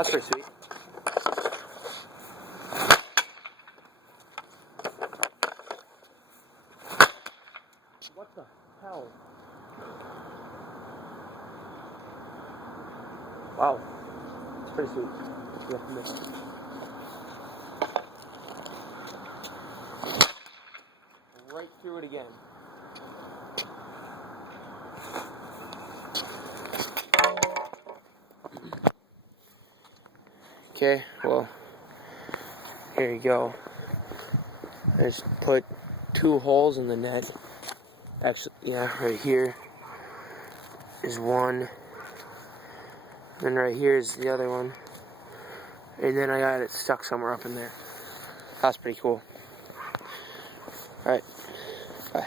That's pretty sweet. What the hell? Wow. It's pretty sweet. You have to miss it. Right through it again. Okay, well, here you go. I just put 2 holes in the net. Actually, yeah, right here is one. And right here is the other one. And then I got it stuck somewhere up in there. That's pretty cool. Alright, bye.